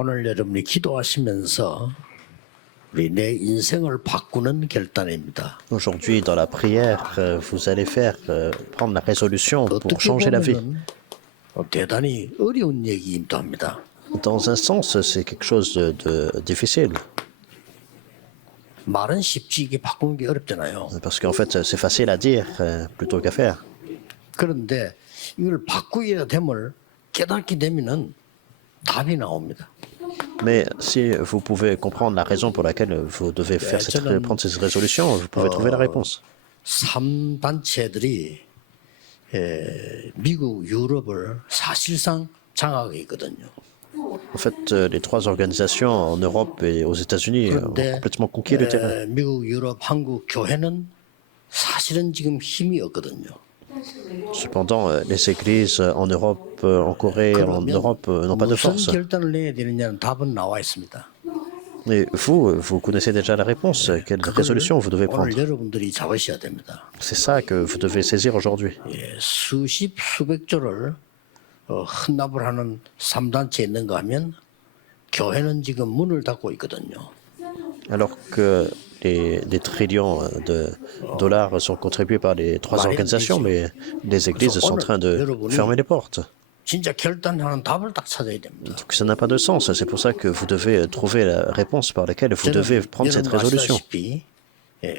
오늘 여러분이 기도하시면서 우리 내 인생을 바꾸는 결단입니다. Aujourd'hui, dans la prière, vous allez prendre la résolution pour 어떻게 changer la vie. 보면은 대단히 어려운 얘기이기도 합니다. Dans un sens, c'est quelque chose de difficile, 말은 쉽지 이게 바꾸는 게 어렵잖아요. parce qu'en fait, c'est facile à dire plutôt qu'à faire. 그런데 이걸 바꾸어야 됨을 깨닫게 되면은 답이 나옵니다. Mais si vous pouvez comprendre la raison pour laquelle vous devez prendre cette résolution, vous pouvez trouver la réponse. 3단체들이 미국, 유럽을 사실상 장악해 있거든요. En fait, les trois organisations en Europe et aux États-Unis ont 그런데 complètement conquis le terrain. 미국, 유럽, 한국 교회는 사실은 지금 힘이 없거든요. Cependant, les églises en Europe, en Corée, en Europe n'ont pas de 무슨 force. 결단을 내야 되느냐는 답은 나와 있습니다. Et vous connaissez déjà la réponse. Quelle résolution vous devez prendre? 오늘 여러분들이 잡으셔야 됩니다. C'est ça que vous devez saisir aujourd'hui. 수십 수백 조를 헌납을 하는 3단체에 있는가 하면 교회는 지금 문을 닫고 있거든요. Alors que des trillions de dollars sont contribués par les trois organisations, mais les églises sont en train de fermer les portes. 진짜 결단하는 답을 딱 찾아야 됩니다. Donc ça n'a pas de sens. C'est pour ça que vous devez trouver la réponse par laquelle vous devez prendre cette résolution. 아시다시피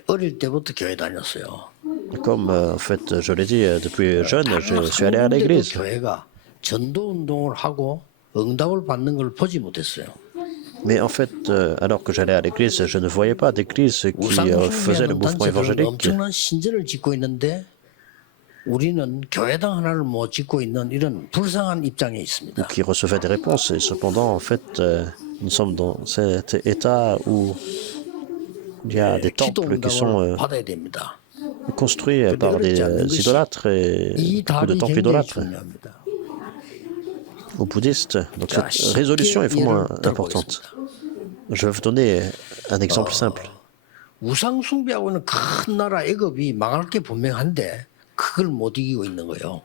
어릴 때부터 교회 다녔어요. Comme en fait, je l'ai dit, depuis jeune, je suis allé à l'église. 교회가 전도 운동을 하고 응답을 받는 걸 보지 못했어요. Mais en fait, alors que j'allais à l'église, je ne voyais pas d'église qui faisait le mouvement évangélique. 엄청난 신전을 짓고 있는데 우리는 교회당 하나를 못 짓고 있는 이런 불쌍한 입장에 있습니다. Qui recevait des réponses. Et cependant, en fait, nous sommes dans cet état où il y a des temples qui sont 받아야 됩니다. construits par des idolâtres et 이 beaucoup de 답이 temples 굉장히 idolâtres 중요합니다. aux bouddhistes. Donc cette résolution est vraiment importante. Je vais vous donner un exemple simple. 우상 숭배하고는 큰 나라 애굽이 망할 게 분명한데 그걸 못 이기고 있는 거예요.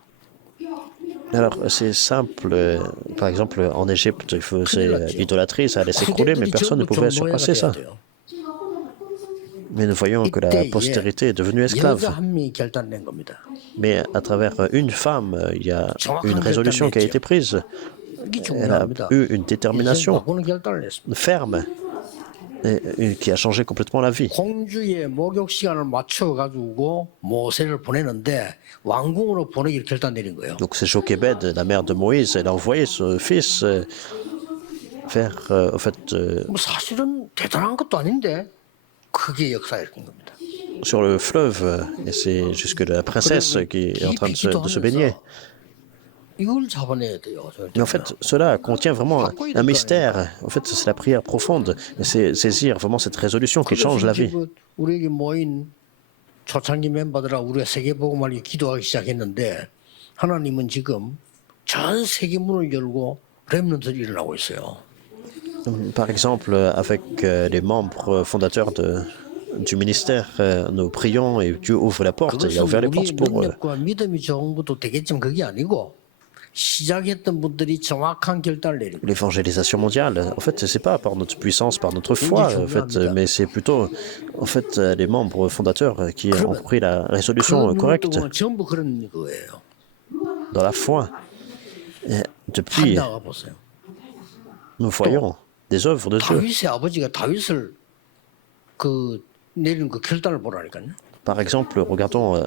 Alors, c'est simple. Par exemple, en Égypte, il faisait l'idolâtrie, ça allait s'écrouler, mais personne ne pouvait surpasser ça. Mais nous voyons que la postérité est devenue esclave. 여자 한 명이 결단낸 겁니다. Mais à travers une femme, il y a une résolution qui a été prise. 이게 Elle a 중요합니다. eu une détermination 바꾸는 결단을 했습니다. ferme et qui a changé complètement la vie. 공주의 목욕 시간을 맞춰 가지고 모세를 보내는데 왕궁으로 보내기를 결단 내린 거예요. Donc c'est Jochébed, la mère de Moïse, elle a envoyé son fils vers, en fait, 뭐 사실은 대단한 것도 아닌데 크게 역사를 일으킨 겁니다. sur le fleuve, et c'est jusque la princesse qui est en train de se baigner. 이걸 잡아내야 돼요. Mais en fait, cela contient vraiment un mystère. En fait, c'est la prière profonde. Et c'est saisir vraiment cette résolution qui change la vie. 우리에게 모인 초창기 멤버들하고 우리가 세계복음을 기도하기 시작했는데 하나님은 지금 전 세계 문을 열고 렘넌트들이 일어나고 있어요. Par exemple, avec les membres fondateurs du ministère, nous prions et Dieu ouvre la porte. Il a ouvert les portes pour 능력과 믿음이 좋은 것도 되겠지만 그게 아니고 시작했던 분들이 정확한 결단을 내리고 l'évangélisation mondiale. En fait, c'est pas par notre puissance, par notre foi, en fait, mais c'est plutôt, en fait, les membres fondateurs qui ont pris la résolution correcte 전부 그런 거예요. dans la foi. Et depuis, 나가 보세요. nous voyons des œuvres de Dieu. 다윗의 아버지가 다윗을 내린 그 결단을 보라니까요. Par exemple, regardons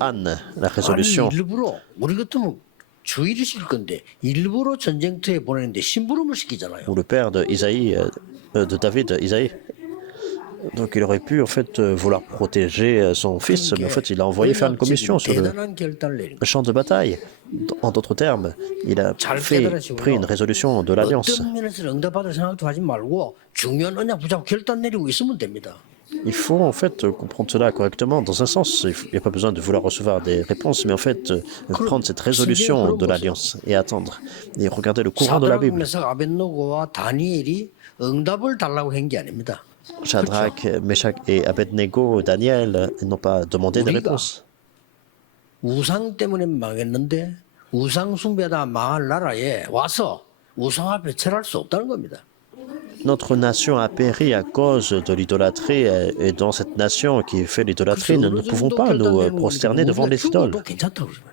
Anne, la résolution. 아니, 일부러 우리 같으면 주의를 시킬 건데 일부러 전쟁터에 보내는데 심부름을 시키잖아요. Ou le père de Isaïe, de David, Isaïe. Donc il aurait pu en fait vouloir protéger son fils, mais en fait il a envoyé faire une commission sur le 대단한 결단을 내린 거예요. champ de bataille. En d'autres termes, il a pris une résolution de l'alliance. 어떤 면에서 응답받을 생각도 하지 말고 중요한 언약 붙잡고 결단 내리고 있으면 됩니다. Il faut en fait comprendre cela correctement. Dans un sens, il n'y a pas besoin de vouloir recevoir des réponses, mais en fait prendre cette résolution de l'alliance et attendre. Et regarder le courant de la Bible. 사드락, 메삭, 아벳노고와 다니엘이 응답을 달라고 한 게 아닙니다. Shadrach, Meshach et Abednego, Daniel n'ont pas demandé de réponse. 우상 때문에 망했는데 우상 숭배다 망할 나라에 와서 우상 앞에 절할 수 없다는 겁니다. Notre nation a péri à cause de l'idolâtrie, et dans cette nation qui fait l'idolâtrie, nous ne pouvons pas nous prosterner devant les idoles. 죽어도 괜찮다고 그러면.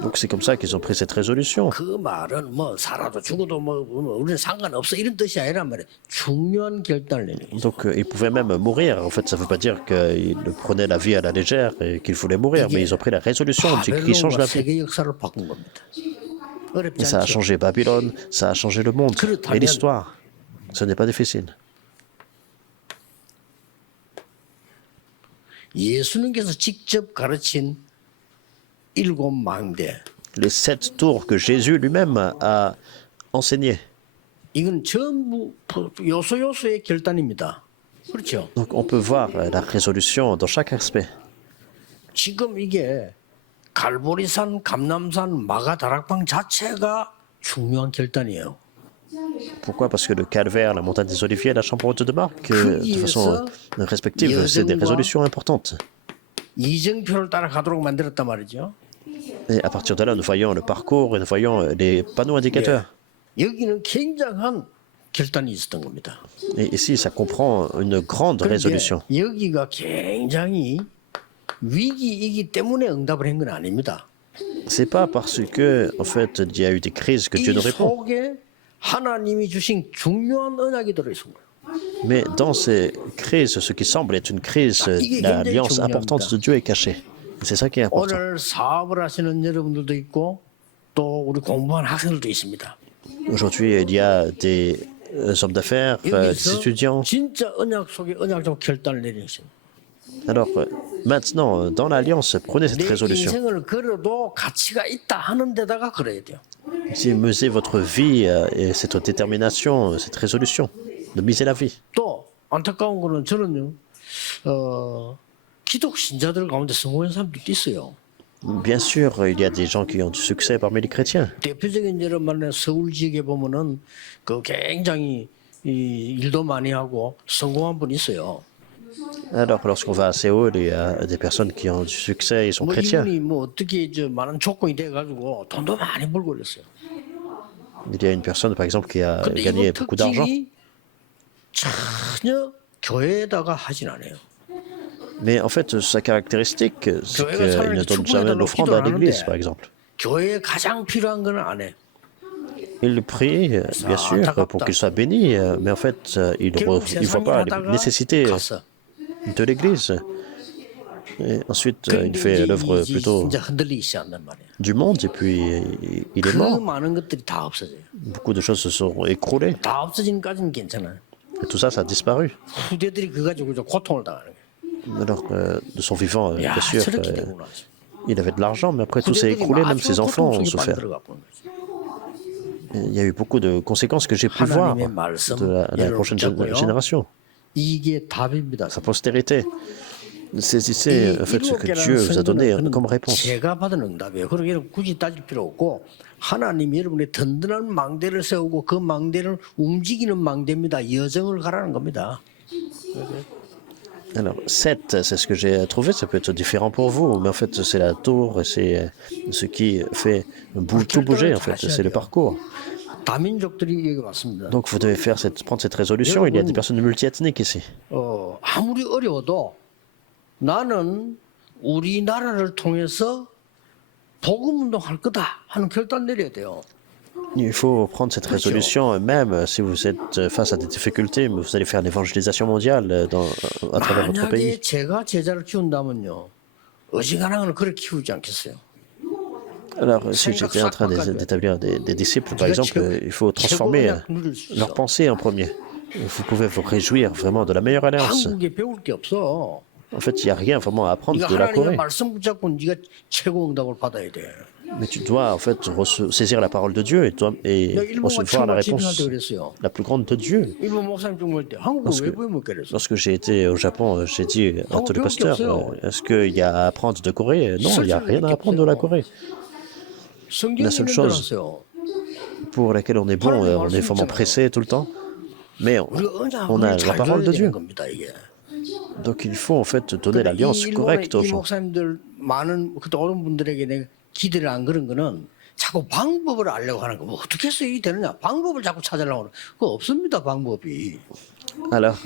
Donc c'est comme ça qu'ils ont pris cette résolution. 그 말은 뭐 살아도 죽어도 뭐 우리는 상관없어 이런 뜻이 아니란 말이에요. 중요한 결단을 내는 거죠. Donc ils pouvaient même mourir. En fait, ça ne veut pas dire qu'ils prenaient la vie à la légère et qu'ils voulaient mourir, mais ils ont pris la résolution qui change la 바벨론과 vie. 세계 역사를 바꾼 겁니다. 어렵지 Et ça a 않죠. changé Babylone, ça a changé le monde et l'histoire. Ce n'est pas difficile. 예수님께서 직접 가르친 일곱 망대. Les 7 tours que Jésus lui-même a enseignées. 이건 전부 요소요소의 결단입니다. 그렇죠? Donc on peut voir la résolution dans chaque aspect. 지금 이게 갈보리산, 감남산, 마가다락방 자체가 중요한 결단이에요. Pourquoi? Parce que le calvaire, la montagne des Oliviers, la chambre haute de Marc, de façon respective, c'est des résolutions importantes. 이정표를 따라가도록 만들었단 말이죠. Et à partir de là, nous voyons le parcours et nous voyons les panneaux indicateurs. 여기는 굉장한 결단이 있었던 겁니다. Et ici, ça comprend une grande 그런데 résolution. 여기가 굉장히 위기이기 때문에 응답을 한 건 아닙니다. C'est pas parce que, en fait, il y a eu des crises que Dieu 이 nous répond. 속에 하나님이 주신 중요한 언약이 들어있는 거예요. Mais dans ces crises, ce qui semble être une crise, l'alliance importante de Dieu est cachée. C'est ça qui est important. 오늘 사업을 하시는 여러분들도 있고 또 우리 공부하는 학생들도 있습니다. Aujourd'hui, il y a des hommes d'affaires, des 여기서 étudiants. 진짜 언약 속에 언약적 결단을 내리는 것입니다. Alors, maintenant, dans l'alliance, prenez cette 내 résolution. 인생을 걸어도 가치가 있다 하는 데다가 걸어야 돼요. Si musez votre vie et cette détermination, cette résolution, de miser la vie. 또 안타까운 거는 저는요, 기독 신자들 가운데 성공한 사람들도 있어요. Bien sûr, il y a des gens qui ont du succès parmi les chrétiens. 대표적인 예를 말해 서울 지역에 보면은 그 굉장히 일도 많이 하고 성공한 분 있어요. Alors, lorsqu'on va à Séoul, il y a des personnes qui ont du succès, ils sont 뭐 chrétiens. 이분이 뭐 어떻게 저 많은 조건이 돼가지고 돈도 많이 벌고 그랬어요. Il y a une personne, par exemple, qui a 근데 gagné 이분 beaucoup d'argent, 특징이 전혀 교회에다가 하진 않아요. mais en fait, sa caractéristique, c'est qu'il ne donne jamais l'offrande à l'église, par exemple. 교회에 가장 필요한 건 안 해. Il prie, bien sûr, pour qu'il soit béni, mais en fait, il ne 결국 voit pas les nécessités 갔어. de l'église. Et ensuite, il 그런데 fait 이제 l'œuvre plutôt 이제 흔들리기 시작한단 말이야. du monde, et puis il est 그 mort. 많은 것들이 다 없어져요. Beaucoup de choses se sont écroulées, 다 없어지는까지는 괜찮아요. et tout ça, ça a disparu. 후대들이 그 가지고 좀 고통을 당하는 거예요. Alors, de son vivant, 야, bien sûr, 저렇게 되구나. il avait de l'argent, mais après tout s'est 후대들이 écroulé, même 아주 ses enfants ont 고통 속에 souffert. 빠져들어가고 있는 거죠. Il y a eu beaucoup de conséquences que j'ai pu voir 하나님의 말씀, de la 예를 prochaine 붙잡고요. génération, 이게 답입니다. sa postérité. Saisissez en fait ce que Dieu vous a donné comme réponse. 제가 받은 응답이에요. 그러기는 굳이 따질 필요 없고 하나님이 여러분의 든든한 망대를 세우고 그 망대를 움직이는 망대입니다. 여정을 가라는 겁니다. Alors, 7, c'est ce que j'ai trouvé, ça peut être différent pour vous, mais en fait, c'est la tour, et c'est ce qui fait tout bouger, en fait, c'est le parcours. 다민족들이 여기 왔습니다. Donc, vous devez prendre cette résolution. Il y a des personnes multiethniques ici. 아무리 어려워도 나는 우리나라를 통해서 복음 운동할 거다 하는 결단 내려야 돼요. Il faut prendre cette résolution, même si vous êtes face à des difficultés, mais vous allez faire l'évangélisation mondiale à travers votre 만약에 pays. 제가 제자를 키운다면요, 어지간한 걸 그렇게 키우지 않겠어요. Alors, si j'étais en train d'établir des disciples, par exemple, il faut transformer leur pensée en premier. Vous pouvez vous réjouir vraiment de la meilleure alliance. 한국에 배울 게 없어. En fait, il n'y a rien vraiment à apprendre 네가 de la 하나님의 Corée. 말씀 붙잡고 네가 최고 응답을 받아야 돼. Mais tu dois en fait saisir la parole de Dieu et 내가 일본 recevoir la 집회할 réponse 때 그랬어요. la plus grande de Dieu. 일본 목사님 좀 볼 때 한국은 왜 배우면 그랬어? Lorsque j'ai été au Japon, j'ai dit à tous les pasteurs, est-ce qu'il y a à apprendre de Corée? Non, il n'y a rien à apprendre de la Corée. 성경이 La seule 있는 chose 데라서요. pour laquelle on est bon, on est vraiment pressé tout le temps, mais on a la parole de Dieu. 겁니다, 이게. Donc il faut en fait donner l'alliance correcte aux 이 gens. 목사님들 많은 그때 어른 분들에게 내가 기대를 안 그런 거는 자꾸 방법을 알려고 하는 거. 뭐 어떻게 해서 일이 되느냐? 방법을 자꾸 찾으려고 하는 거. 그거 없습니다, 방법이. Alors,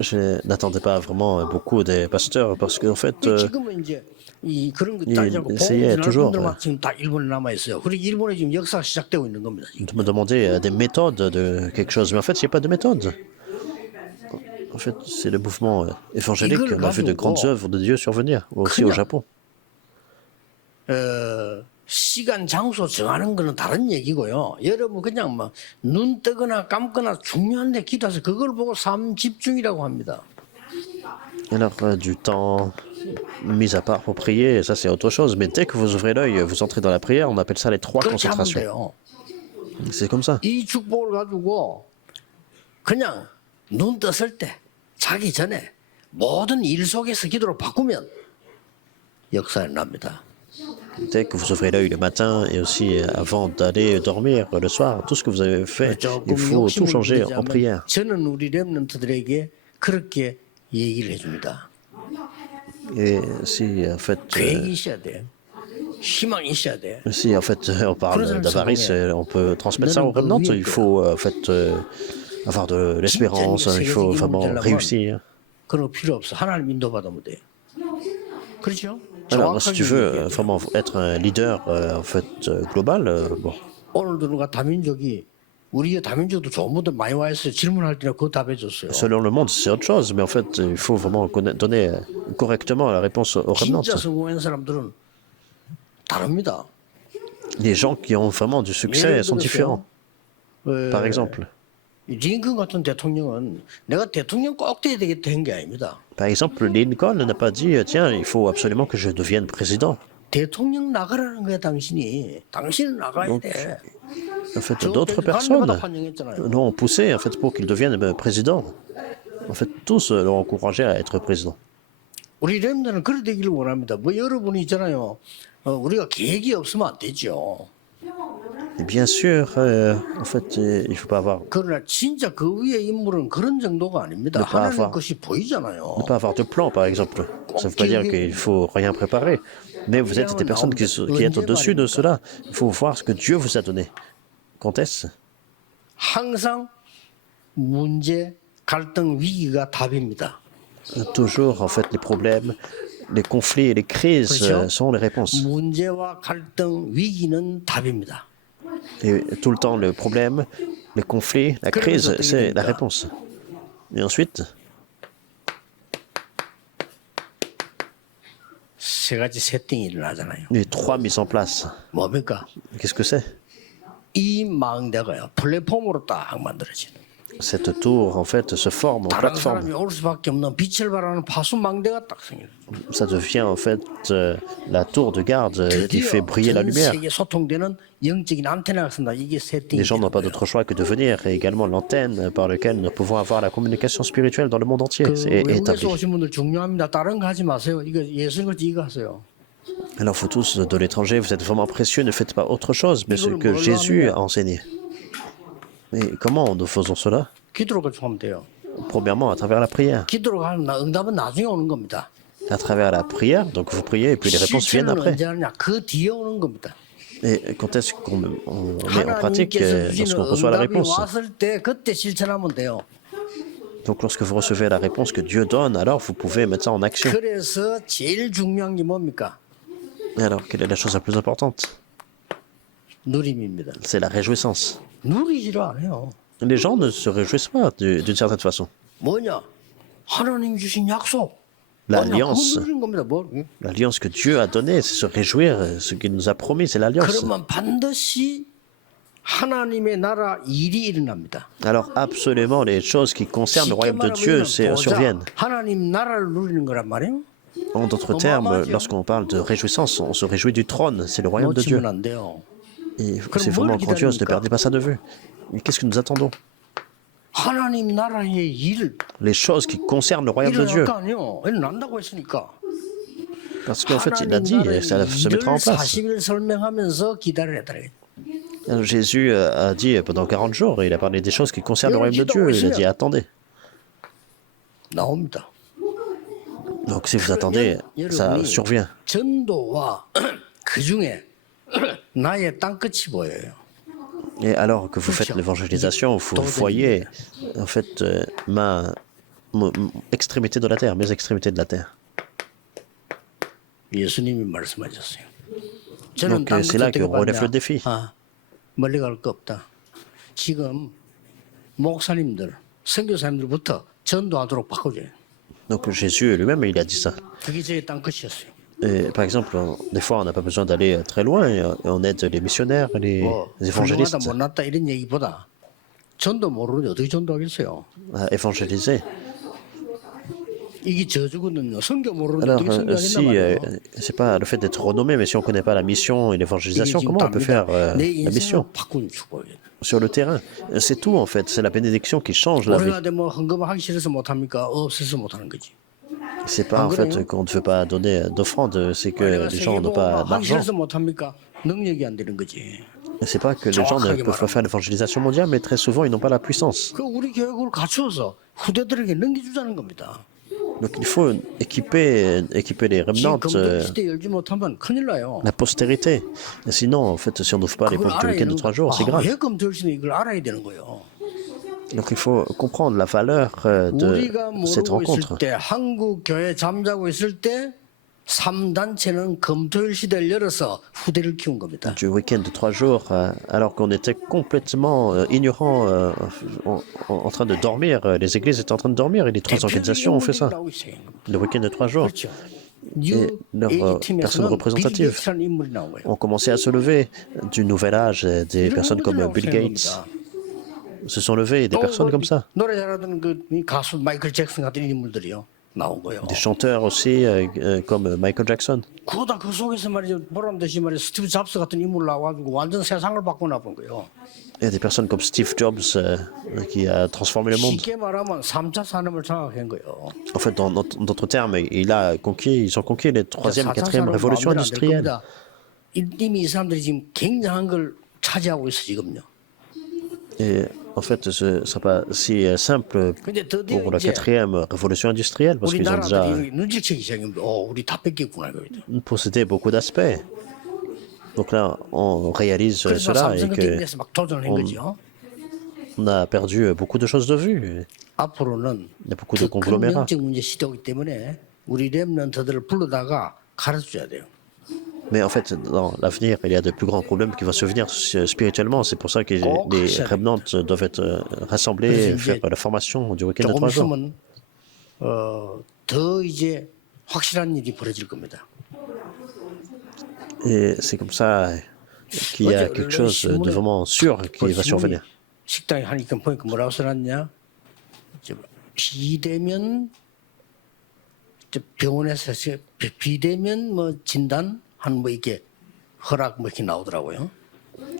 je n'attendais pas vraiment beaucoup des pasteurs parce qu'en fait, 지금은 이제 이 그런 거 il 따지고 essayait 복음 toujours 전하는 분들만 지금 다 일본에 남아 있어요. 그리고 일본에 지금 역사가 시작되고 있는 겁니다. 지금. de me demander des méthodes de quelque chose. Mais en fait, il n'y a pas de méthode. En fait, c'est le mouvement évangélique. On a vu de grandes œuvres de Dieu survenir, aussi au Japon. 시간, 장소 정하는 거는 다른 얘기고요. 여러분 그냥 뭐 눈 뜨거나 감거나 중요한데 기도해서 그걸 보고 삶 집중이라고 합니다. Alors, du temps mis à part pour prier, ça c'est autre chose. Mais dès que vous ouvrez l'œil, vous entrez dans la prière, on appelle ça les 3 그렇게 하면 concentrations. 돼요. C'est comme ça. 이 축복을 가지고 그냥 눈 떴을 때 자기 전에 모든 일 속에서 기도로 바꾸면 역사에 납니다. Dès que vous ouvrez l'œil le matin et aussi avant d'aller dormir le soir, tout ce que vous avez fait, il 조금 faut tout 욕심을 changer en 부리자면 prière. 저는 우리 렘넌트들에게 그렇게 얘기를 해줍니다. Et si en fait, 계획이 있어야 돼. 희망이 있어야 돼. si en fait on parle d'avarice, on peut transmettre ça aux remnantes. Il faut en fait avoir de l'espérance, il faut vraiment réussir. 그런 거 필요 없어. 하나님 인도받으면 돼. 그렇죠? Alors, si tu veux vraiment être un leader en fait global, bon, 오늘도 누가 다민족이 우리 다민족도 좋은 분들 많이 와 있어요. 질문할 때는 그거 답해줬어요. selon le monde, c'est autre chose, mais en fait, il faut vraiment donner correctement la réponse aux remnantes. 진짜 성공한 사람들은 다릅니다. Les gens qui ont vraiment du succès sont différents. Par exemple, 링컨 같은 대통령은 내가 대통령 꼭 돼야 되겠다 한 게 아닙니다. par exemple, Lincoln n'a pas dit tiens, il faut absolument que je devienne président. 대통령 나가라는 거야 당신이. 당신은 나가야 돼. En fait, d'autres personnes l'ont poussé en fait pour qu'il devienne président. En fait, tous l'ont encouragé à être président. 우리 렘들은 그래 되기를 원합니다. 뭐 여러분이 있잖아요. 우리가 계획이 없으면 안 되죠. Et bien sûr, en fait, il faut pas avoir 그러나 진짜 그 위의 인물은 그런 정도가 아닙니다. 하나님 것이 보이잖아요. ne pas avoir de plan, par exemple. Ça ne veut pas dire qu'il faut rien préparer. Mais vous êtes des personnes qui êtes au-dessus de cela. Il faut voir ce que Dieu vous a donné. Quand est-ce? 항상 문제, 갈등, 위기가 답입니다. Toujours, en fait, les problèmes, les conflits et les crises sont les réponses. 문제와 갈등, 위기는 답입니다. Et tout le temps, le problème, les conflits, la crise, c'est la réponse. Et ensuite, 세 가지 세팅이 일어나잖아요. les 3 mises en place. 뭡니까? Qu'est-ce que c'est? 이 망대가요. 플랫폼으로 딱 만들어지는. Cette tour, en fait, se forme en 다른 plateforme. 사람이 올 수밖에 없는 빛을 발하는 파수 망대가 딱 생겨요. Ça devient, en fait, la tour de garde qui fait briller la 전 lumière. 세계 소통되는 영적인 안테나가 쓴다. 이게 세팅이 Les gens n'ont pas 되는 d'autre choix que de venir, et également l'antenne par laquelle nous pouvons avoir la communication spirituelle dans le monde entier. 거예요. C'est 외국에서 établi. 오신 분들 중요합니다. 다른 거 하지 마세요. 이거 예수님같이 이거 하세요. Alors, vous tous de l'étranger, vous êtes vraiment précieux, ne faites pas autre chose, mais ce que Jésus a enseigné. Et comment nous faisons cela? 기도로 가지고 돼요. Premièrement, à travers la prière. 기도로 가면 응답은 나중에 오는 겁니다. À travers la prière, donc vous priez et puis les réponses viennent 실천은 après. 언제 하느냐? 그 뒤에 오는 겁니다. Et quand est-ce qu'on met en pratique 하나님께서 lorsqu'on 주시는 reçoit la 응답이 réponse? 왔을 때 그때 실천하면 돼요. Donc lorsque vous recevez la réponse que Dieu donne, alors vous pouvez mettre ça en action. 그래서 제일 중요한 게 뭡니까? Et alors, quelle est la chose la plus importante? 누림입니다. C'est la réjouissance. 누리지를 않아요. Les gens ne se réjouissent pas d'une certaine façon. 뭐냐? 하나님 주신 약속. L'alliance, 그거 누리는 겁니다. 뭐? l'alliance que Dieu a donnée, c'est se réjouir. Ce qu'il nous a promis, c'est l'alliance. 그러면 반드시 하나님의 나라 일이 일어납니다. Alors absolument, les choses qui concernent le royaume de Dieu surviennent. 하나님 나라를 누리는 거란 말이에요. En d'autres termes, lorsqu'on parle de réjouissance, on se réjouit du trône, c'est le royaume de Dieu. 놓치면 안 돼요. Et c'est vraiment grandiose, ne perdez pas ça de vue. Mais qu'est-ce que nous attendons? 하나님 나라의 일 Les choses qui concernent le royaume de Dieu. 일어날 거 아니에요. 일어난다고 했으니까. Parce qu'en fait, il a dit, ça se mettra en place. 40일 설명하면서 기다려야 돼. Alors, Jésus a dit pendant 40 jours, il a parlé des choses qui concernent le royaume de Dieu. Il a dit, attendez. 나옵니다. Donc si vous attendez, ça survient. 전도와 그 중에 나의 땅끝이 보여요. Et alors que vous faites l'évangélisation, vous voyez en fait extrémité de la terre, mes extrémités de la terre. 예수님이 말씀하셨어요. Donc c'est là qu'on relève le défi. 멀리 갈 거 없다. 지금 목사님들, 선교사님들부터 전도하도록 바꿔줘요. Donc Jésus lui-même, il a dit ça. 그게 저의 땅끝이었어요. Et, par exemple, des fois, on n'a pas besoin d'aller très loin et on aide les missionnaires, les évangélistes 훌륭하다 못났다 이런 얘기보다 전도 모르는데 어떻게 전도하겠어요? à évangéliser. 이게 저주거든요. 선교 모르는데 Alors, 어떻게 si 선교하겠단 말이에요. c'est pas le fait d'être renommé, mais si on ne connaît pas la mission et l'évangélisation, comment on peut faire 내 la mission 인생을 바꾼 축복이에요. sur le terrain? C'est tout en fait, c'est la bénédiction qui change la vie. 우리가 뭐 헌금하기 싫어서 못합니까? 없어서 못하는 거지. C'est pas en fait qu'on ne veut pas donner d'offrande, c'est que 우리가 les gens n'ont pas 하기 d'argent. 싫어서 못합니까? 능력이 안 되는 거지. C'est pas que les gens ne peuvent pas faire l'évangélisation mondiale, mais très souvent ils n'ont pas la puissance. 그 우리 교육을 갖추어서 후대들에게 넘겨주자는 겁니다. Donc il faut équiper les 지금 remnants, 금토일 시대 열지 못하면 큰일 나요. la postérité. Et sinon, en fait, si on n'ouvre pas les 그걸 portes du 알아야 week-end de 되는 3 jours, c'est grave. 왜 금토일 시대 이걸 알아야 되는 거예요. Donc il faut comprendre la valeur de 우리가 cette 모르고 rencontre. 있을 때 한국 교회 잠자고 있을 때 3단체는 금토일 시대를 열어서 후대를 키운 겁니다. Du week-end de 3 jours, alors qu'on était complètement ignorants, en train de dormir, les églises étaient en train de dormir et les 3 organisations ont fait ça. 나오기 시작한 겁니다. Le week-end de 3 jours. 그렇죠. 뉴 leur, 에이지 personnes 팀에서는 빌 représentatives. 게이츠라는 인물이 나온 거예요. On commençait à se lever du nouvel âge, des 이런 personnes comme 인물이 Bill 나오기 Gates 시작한 se sont levées, des 겁니다. personnes comme ça. 노래 잘하던 그 가수 마이클 잭슨 같은 인물들이요 나온 거예요. Des chanteurs aussi, comme Michael Jackson. 그러다 그 속에서 말이죠 보란 듯이 말이죠 스티브 잡스 같은 인물 나와가지고 완전 세상을 바꿔놔본 거예요. Il y a des personnes comme Steve Jobs qui a transformé le monde. 쉽게 말하면 3차 산업을 장악한 거예요. En fait, dans d'autres termes, ils ont conquis les 3e et 4e révolutions industrielles. 이미 이 사람들이 지금 굉장한 걸 차지하고 있어 지금요. Et en fait, ce ne sera pas si simple 근데 드디어 pour la 이제 4e révolution industrielle parce qu'ils ont déjà 우리나라들이 눈질치기 시작합니다. 우리 다 뺏겼구나 이거죠. possédé beaucoup d'aspects. Donc là, on réalise 그래서 cela et 삼성 que 게임에서 막 도전을 한 거죠. on a perdu beaucoup de choses de vue. 앞으로는 Il y a beaucoup de 큰 conglomérats. 영적 문제 시대이기 때문에 우리 렘넌트들을 불러다가 가르쳐줘야 돼요. Mais en fait, dans l'avenir, il y a de plus grands problèmes qui vont se venir spirituellement. C'est pour ça que les remnants doivent être rassemblés, faire la formation du week-end de 조금 3 jours. 있으면 더 이제 확실한 일이 벌어질 겁니다. Et c'est comme ça qu'il y a quelque chose de vraiment sûr qui va survenir. 식당에 하니까 보니까 뭐라고 써놨냐? 비대면 병원에서 비대면 뭐 진단 한 뭐 이렇게 허락 뭐 이렇게 나오더라고요.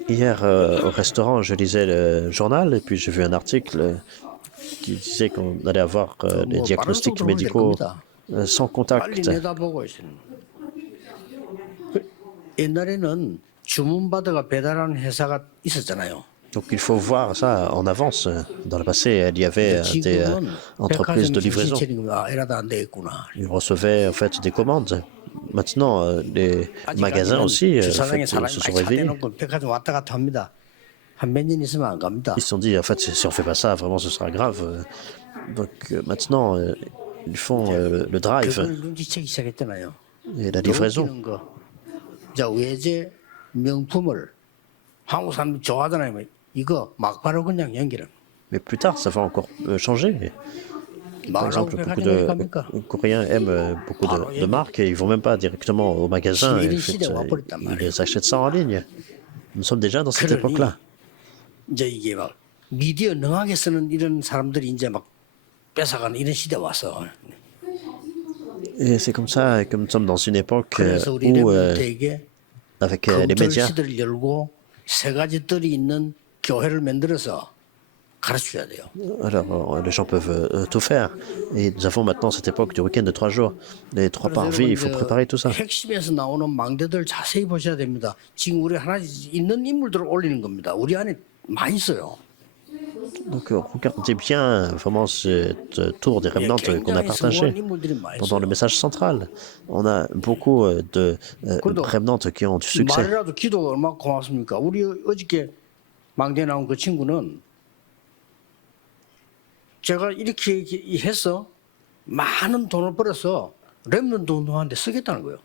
Hier, au restaurant, je lisais le journal et puis j'ai vu un article qui disait qu'on allait avoir les 뭐 diagnostics 빠른 속도로 될 médicaux 겁니다. sans 빨리 contact. 내다보고 있어요. 옛날에는 주문받아가 배달하는 회사가 있었잖아요. Donc il faut voir ça en avance. Dans le passé, il y avait des 지금은 entreprises de 백화점 livraison. 정신차리고 이러다 안 되겠구나. Ils recevaient en fait des commandes. Maintenant, les magasins aussi en 주차장에 fait, se 사람이 sont 많이 réveillés. 사대놓고 백화점 왔다 갔다 합니다. 한 몇 년 있으면 안 갑니다. Ils se sont dit, en fait, si on fait pas ça, vraiment, ce sera grave. Donc maintenant, ils font le drive 그걸 눈치채기 시작했잖아요. et la livraison. 웃기는 거. 자, 외제 명품을 한국 사람들이 좋아하잖아요. 이거 막바로 그냥 연결은. Mais plus tard, ça va encore changer. Par 말하고 exemple, beaucoup 백화점에 de 갑니까? Coréens aiment beaucoup de marques et ils vont même pas directement au magasin. 시대는 En fait, 시대에 와버렸단 ils 말이에요. achètent ça en ligne. Nous sommes déjà dans cette 그러니 époque-là. 이제 이게 막 미디어 능하게 쓰는 이런 사람들이 이제 막 뺏어가는 이런 시대 와서 Et c'est comme ça que nous sommes dans une époque 그래서 우리 où, 렘넌트에게 avec les 금토일 médias, 시대를 열고 세 가지 뜰이 있는 교회를 만들어서 가르쳐야 돼요. alors les gens peuvent tout faire. Et nous avons maintenant cette époque du week-end de 3 jours. Les 3 그래서 parvis, il faut 여러분, préparer tout ça. 핵심에서 나오는 망대들 자세히 보셔야 됩니다. 지금 우리 하나 있는 인물들을 올리는 겁니다. 우리 안에 많이 있어요. Donc regardez bien vraiment cette tour des remnants qu'on a 굉장히 partagé 성공한 인물들이 많이 pendant le 있어요. message central. On a beaucoup de remnants qui ont du succès. 말이라도 기도가 얼마나 고맙습니까? 우리 어저께 망대 나온 그 친구는 제가 이렇게 해서 많은 돈을 벌어서 렘넌트 운동하는데 쓰겠다는 거예요.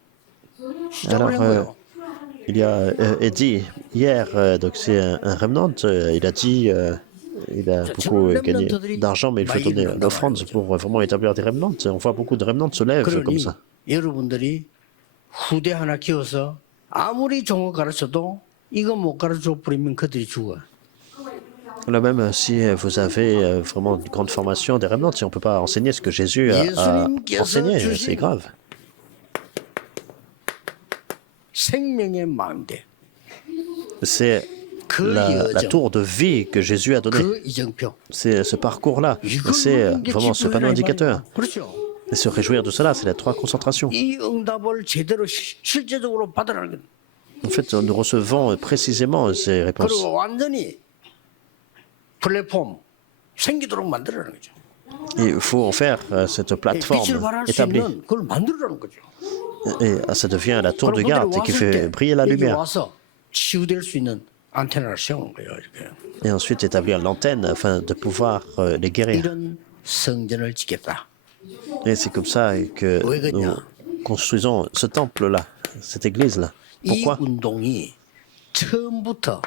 시작을 한 거예요. Il y a Eddie, hier, donc c'est un remnant, il a dit, il a beaucoup gagné d'argent, mais il faut donner l'offrande pour vraiment établir des remnants. On voit beaucoup de remnants se lèvent comme 그러니 ça. 여러분들이 후대 하나 키워서 아무리 종을 가르쳐도 이거 못 가르쳐 버리면 그들이 죽어. Là même, si vous avez vraiment une grande formation des remnants, si on ne peut pas enseigner ce que Jésus a enseigné, c'est grave. 생명의 망대, C'est 그 la 여정, tour de vie que Jésus a donnée. 그 이정표. C'est ce parcours-là. Et c'est vraiment ce panneau indicateur. 그렇죠. Et se réjouir de cela, c'est les trois concentrations. 이 응답을 제대로 실제적으로 받으라는 거. En fait, nous recevons précisément ces réponses. 그리고 완전히 플랫폼 생기도록 만들라는 거죠. Et il faut en faire cette 빛을 plateforme 발할 수 établie. 있는 그걸 만들라는 거죠. Et ça devient la tour de 그럼 garde 그들이 qui 왔을 fait 때 briller la 여기 lumière. 와서 치유될 수 있는 안테나를 세우는 거예요. 이렇게. Et ensuite établir l'antenne afin de pouvoir les guérir. 이런 성전을 짓겠다. Et c'est comme ça que nous construisons ce temple-là, cette église-là. 이 Pourquoi? 운동이 처음부터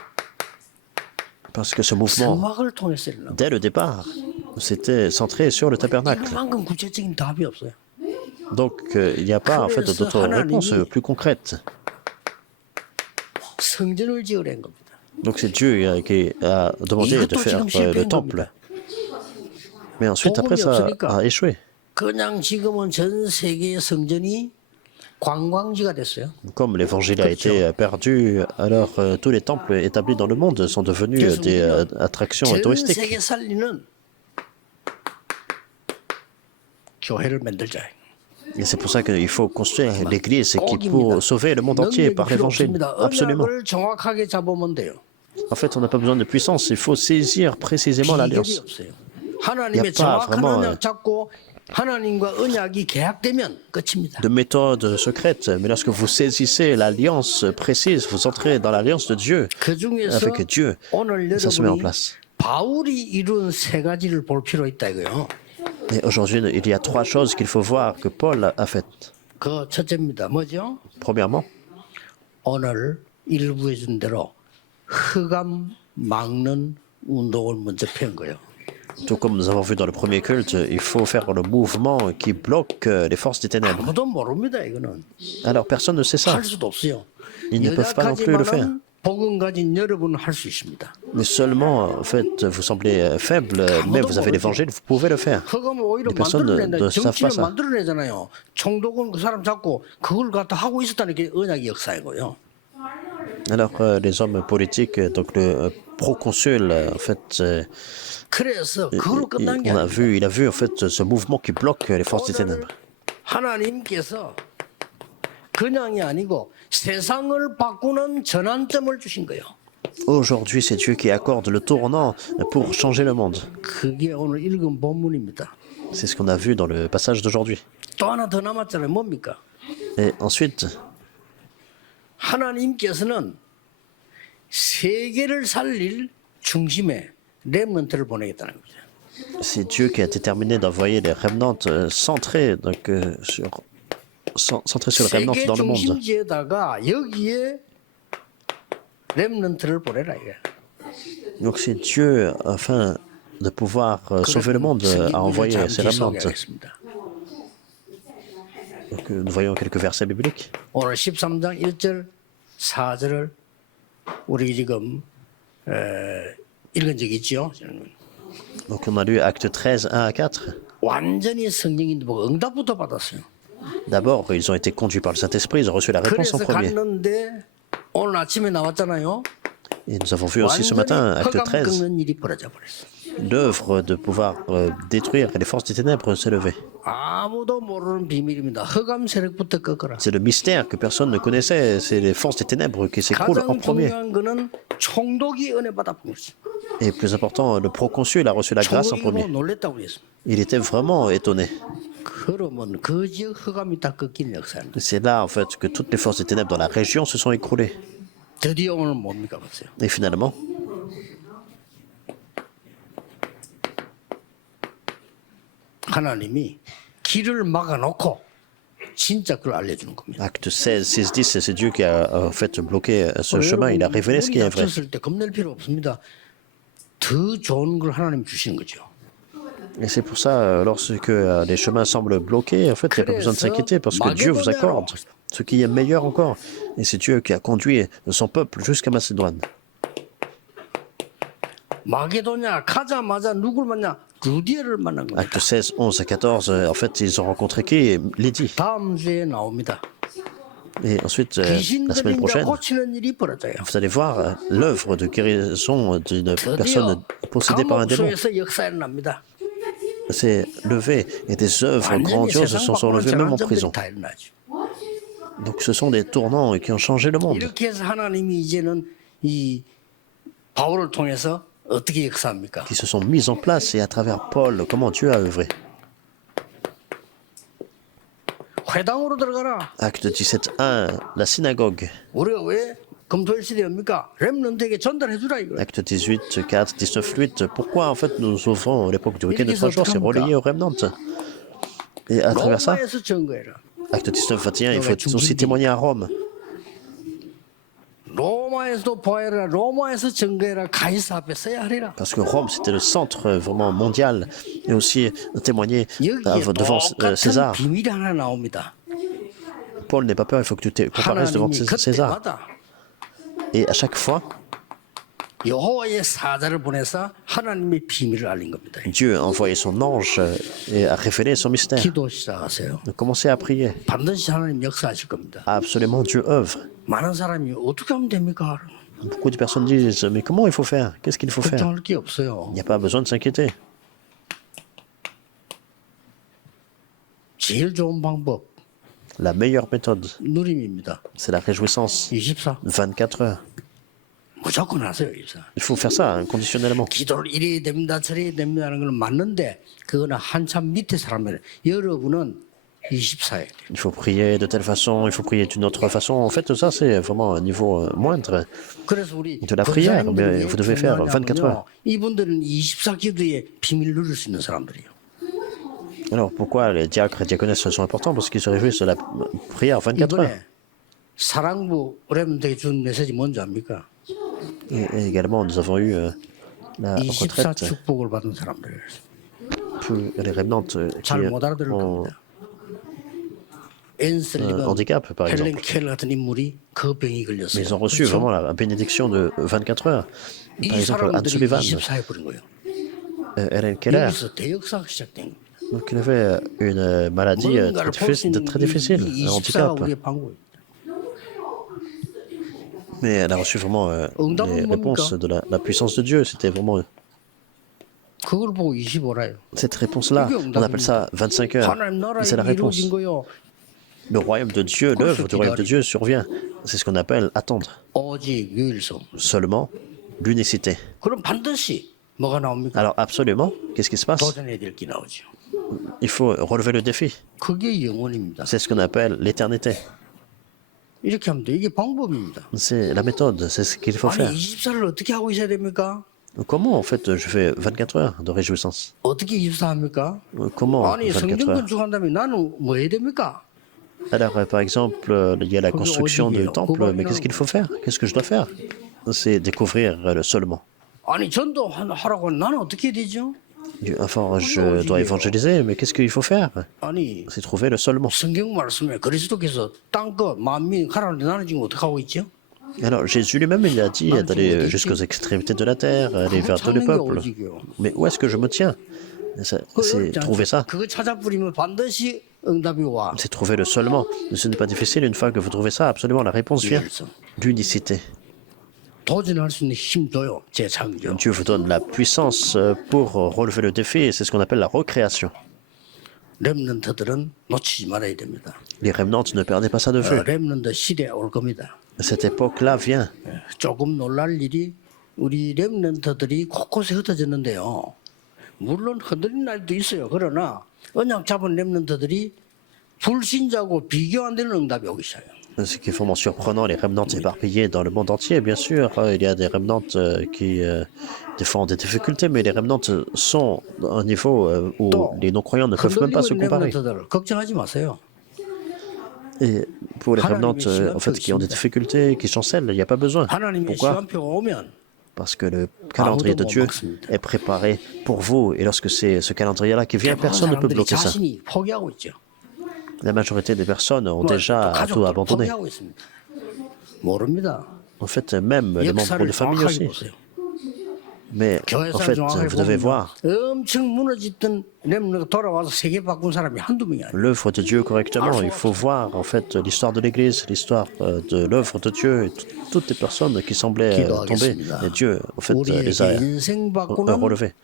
Parce que ce mouvement, 성막을 통해서 일어나고 dès le départ, c'était centré sur le tabernacle. 이만큼 구체적인 답이 없어요. Donc il n'y a pas en fait d'autres réponses plus concrètes. 성전을 지으라는 겁니다. Donc c'est Dieu qui a demandé de faire le temple. Mais ensuite, après, ça a échoué. 그냥 지금은 전 세계의 성전이 관광지가 됐어요. Comme l'évangile a été perdu, alors tous les temples établis dans le monde sont devenus des attractions 전 touristiques. 세계 살리는 교회를 만들자. Et c'est pour ça qu'il faut construire l'église qui peut sauver le monde entier par l'évangile. Absolument. 언약을 정확하게 잡으면 돼요. En fait, on n'a pas besoin de puissance, il faut saisir précisément 비결이 l'alliance. 없어요. 하나님의 Il y a pas 정확한 vraiment, 언약 잡고 하나님과 언약이 계약되면 끝입니다. De méthode secrète, mais lorsque vous saisissez l'alliance précise, vous entrez dans l'alliance de Dieu, 그 중에서 avec Dieu, 오늘 et ça se met en 여러분이 place. 바울이 이룬 세 가지를 볼 필요 있다 이거요. Et aujourd'hui, il y a trois choses qu'il faut voir que Paul a faites. 그 첫째입니다. 뭐죠? Premièrement, 오늘 일부해 준 대로 흑암 막는 운동을 먼저 편 거예요. tout comme nous avons vu dans le premier culte, il faut faire le mouvement qui bloque les forces des ténèbres. 아무도 모릅니다. 이거는 Alors personne ne sait ça, 할 수도 없어요. Ils ne peuvent pas non plus le faire. 연약하지만은 복음 가진 여러분은 할 수 있습니다. mais seulement, en fait, vous semblez faible, mais vous avez l'évangile, vous pouvez le faire. 흑암을 오히려 Les personnes 만들어낸다. ne savent pas 정치를 ça. 만들어내잖아요. 총독은 그 사람 잡고 그걸 갖다 하고 있었다는 게 언약의 역사이고요. Alors, les hommes politiques, donc le proconsul, en fait, 그래서 그걸로 끝난 게 아니에요. il a vu en fait ce mouvement qui bloque les forces des ténèbres. 하나님께서 그냥이 아니고 세상을 바꾸는 전환점을 주신 거예요. Aujourd'hui, c'est Dieu qui accorde le tournant pour changer le monde. 그게 오늘 읽은 본문입니다. C'est ce qu'on a vu dans le passage d'aujourd'hui. 또 하나 더 남았잖아요. 뭡니까? Et ensuite, 하나님께서는 세계를 살릴 중심에 렘넌트를 보내겠다는 거죠. c'est Dieu qui a déterminé d'envoyer les remnants centrés, donc, centrés sur les remnants 세계 dans le monde. 중심지에다가 여기에 렘넌트를 보내라 이게. Donc c'est Dieu, afin de pouvoir sauver le monde, a envoyé ces remnants. 소개하겠습니다. Donc, nous voyons quelques versets bibliques. 오늘 13장 1절 4절을 우리 지금 읽은 적이 있죠. Donc on a lu Acte 13, 1 à 4. 완전히 성령인데 보고 응답부터 받았어요. D'abord, ils ont été conduits par le Saint-Esprit, ils ont reçu la réponse en 그래서 premier. 갔는데 오늘 아침에 나왔잖아요. Et nous avons vu aussi ce matin, 완전히 Acte 흑암 13, 꺾는 일이 벌어져 버렸어요. l'œuvre de pouvoir détruire les forces des ténèbres s'est levée. 아무도 모르는 비밀입니다. 흑암 세력부터 꺾어라. C'est le mystère que personne ne connaissait, c'est les forces des ténèbres qui s'écroulent en 가장 premier. 중요한 거는 총독이 은혜 받았던 거지. Et plus important, le proconsul a reçu la grâce en 총독이 premier. 보고 놀랬다고 그랬습니다. Il était vraiment étonné. 그러면 그 지역 흑암이 다 꺾이는 역사입니다. C'est là, en fait, que toutes les forces des ténèbres dans la région se sont écroulées. 드디어 오늘 뭡니까 보세요. Et finalement, 하나님이 길을 막아놓고 진짜 그걸 알려주는 겁니다. acte 16, 6, 10, c'est Dieu qui a en fait bloqué ce chemin. Il a révélé ce qui est vrai. 닥쳤을 때 겁낼 필요 없습니다. 더 좋은 걸 하나님 주시는 거죠. Et c'est pour ça, lorsque les chemins semblent bloqués, en fait, il n'y a pas besoin de s'inquiéter parce que Dieu vous accorde ce qui est meilleur encore. Et c'est Dieu qui a conduit son peuple jusqu'à Macédoine. 마게도냐 가자마자 누굴 만나? 루디엘을 만난 겁니다. Acte 16, 11 à 14, en fait, ils ont rencontré qui? Lydie. 다음 주에 나옵니다. Et ensuite, la 귀신들이 semaine 이제 prochaine, 고치는 일이 벌어져요. vous allez voir l'œuvre de guérison d'une personne 드디어 possédée par un démon. 감옥소에서 역사 일어납니다. C'est levé et des œuvres 완전히 grandioses 세상 sont levées même en prison. 다 일어나죠. Donc ce sont des tournants qui ont changé le monde. 이렇게 해서 하나님이 이제는 이 바울을 통해서 어떻게 역사합니까? Qui se sont mis en place et à travers Paul, comment Dieu a œuvré. 회당으로 들어가라. Acte 17, 1, la synagogue. 우리가 왜 금토일 시대입니까? 렘넌트에게 전달해 주라 이거. Acte 18, 4, 19, 8. Pourquoi en fait nous ouvrons l'époque du week-end de 3 jours? C'est relayé au remnant. Et à travers ça, 로마에서 증거해라. acte 19, 21, il faut aussi témoigner à Rome. 로마에서도 보아라. 로마에서 증거해라. 가이사 앞에 써야 하리라. Parce que Rome, c'était le centre vraiment mondial. Et aussi témoigner 여기에 devant 똑같은 César. 비밀이 하나 나옵니다. Paul, n'aie pas peur, il faut que tu comparaisses devant 하나님이 César. 그때마다 Et à chaque fois, 여호와의 사자를 보내서 하나님의 비밀을 알린 겁니다. Dieu a envoyé son ange et a révélé son mystère. 기도 시작하세요. Donc, commencez à prier. 반드시 하나님 역사하실 겁니다. Absolument, Dieu œuvre. 많은 사람이 어떻게 하면 됩니까? Beaucoup de personnes disent, mais comment il faut faire? Qu'est-ce qu'il faut faire? 걱정할 게 없어요. Il n'y a pas besoin de s'inquiéter. 제일 좋은 방법 La meilleure méthode, 누림입니다. c'est la réjouissance. 24 24 heures. 무조건 하세요. 24. Il faut faire ça inconditionnellement. 기도를 이래야 됩니다. 저래야 됩니다는 건 맞는데 그거는 한참 밑에 사람들. 여러분은 24에 돼요. Il faut prier de telle façon, il faut prier d'une autre façon. En fait, ça, c'est vraiment un niveau moindre. 그래서 우리 De la prière, mais vous devez faire 24 heures. 이분들은 24 기도의 비밀을 누릴 수 있는 사람들이에요. Alors, pourquoi les diacres et diaconesses sont importants? Parce qu'ils se réjouissent de la prière 24 heures. 이번에 사랑부 렘한테 준 메시지 뭔지 압니까? Et également, nous avons eu la 24 retraite 축복을 받은 사람들. pour les rémanentes qui 잘 못 알아들을 ont 겁니다. 앤슬리건, handicap, par 헬렌 exemple. 켈 같은 인물이 그 병이 걸렸어요. Mais ils ont reçu vraiment la bénédiction de 24 heures. Par 이 exemple, Anne 사람들이 Sullivan, 24에 버린 거예요. Hélène Keller, 여기서 대역사가 시작된 겁니다. donc il avait une maladie 뭔가를 볼 수 있는 très difficile, un 24가 handicap. 우리의 방법입니다. Mais elle a reçu vraiment les réponses de la puissance de Dieu. C'était vraiment 그걸 보고 25라요. cette réponse-là. On appelle ça 25 heures. 하나님 나라에 C'est la réponse. 이루어진 거요. Le royaume de Dieu, l'œuvre du royaume de Dieu survient. C'est ce qu'on appelle attendre. 오직 유일성. Seulement l'unicité. 그럼 반드시 뭐가 나옵니까? Alors absolument, qu'est-ce qui se passe? 도전해야 될 게 나오죠. Il faut relever le défi. 그게 영원입니다. C'est ce qu'on appelle l'éternité. 이렇게 하면 돼. 이게 방법입니다. C'est la méthode, c'est ce qu'il faut faire. 아니 24를 어떻게 하고 있어야 됩니까? Comment en fait je fais 24 heures de réjouissance? 어떻게 24합니까? Comment 아니 24 성전 heures? 건축한다면 나는 뭐 해야 됩니까? Alors par exemple, il y a la construction du temple, mais qu'est-ce qu'il faut faire? Qu'est-ce que je dois faire? C'est découvrir le seulement. 아니 전도하라고 하면 나는 어떻게 해야 되죠? Enfin, je dois évangéliser, mais qu'est-ce qu'il faut faire? 아니 C'est trouver le seulement. 성경 말씀에 그리스도께서 땅끝 만민 가라는데 나는 지금 어떻게 하고 있죠? Alors Jésus lui-même, il a dit d'aller jusqu'aux extrémités de la terre, aller vers tous les peuples. Mais où est-ce que je me tiens? C'est trouver ça. 그거 찾아 뿌리면 반드시 응답이 와. C'est trouver le seulement. Ce n'est pas difficile, une fois que vous trouvez ça, absolument, la réponse vient. L'unicité. 도전할 수 있는 힘 줘요. 재창조. Dieu vous donne la puissance pour relever le défi, et c'est ce qu'on appelle la recréation. 렘넌트들은 놓치지 말아야 됩니다. Les remnants, ne perdez pas ça de vue. 렘넌트 시대 올 겁니다. Cette époque-là vient. 조금 놀랄 일이 우리 렘넌트들이 곳곳에 흩어졌는데요. 물론 흔들린 날도 있어요. 그러나 언약 잡은 렘넌트들이 불신자고 비교 안 되는 응답이 오기 시작해요. Ce qui est vraiment surprenant, les remnants éparpillés dans le monde entier, bien sûr, il y a des remnants qui des fois ont des difficultés, mais les remnants sont à un niveau où les non-croyants ne peuvent même pas se comparer. 렘넌트들 걱정하지 마세요. Et pour les remnants en fait, qui ont des difficultés, qui chancellent, il n'y a pas besoin. 하나님의 Pourquoi? 시간표가 오면 Parce que le calendrier de Dieu est préparé pour vous, et lorsque c'est ce calendrier-là qui vient, 대부분 personne ne peut 사람들이 bloquer ça. 자신이 포기하고 있죠. La majorité des personnes ont 뭐, déjà 또 tout 가족도 abandonné. 포기하고 있습니다. 모릅니다. En fait, même les membres 역사를 de famille 정확하게 aussi. 보세요. Mais en 교회사를 fait, 정확하게 vous devez 보면 voir 엄청 무너졌던 렘넌트가 돌아와서 세계 바꾼 사람이 한두 명이 아니에요. l'œuvre de Dieu correctement. Il faut voir en fait l'histoire de l'Église, l'histoire de l'œuvre de Dieu, et toutes les personnes qui semblaient tomber. Et Dieu, en fait, les a 우리에게 인생 바꾸는 relevées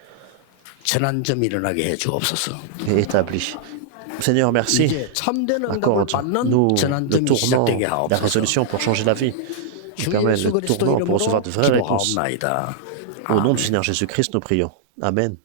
전환점이 일어나게 해 주옵소서. et établis. Seigneur, merci. 이제 참된 응답을 받는 Accorde-nous le 전환점이 tournant, 시작되게 la 하옵소서. résolution pour changer la vie. Nous 주 permet 예수 le 그리스도 tournant pour recevoir 이름으로 de vraies réponses. 기도하옵나이다. Au nom du Seigneur Jésus-Christ, nous prions. Amen.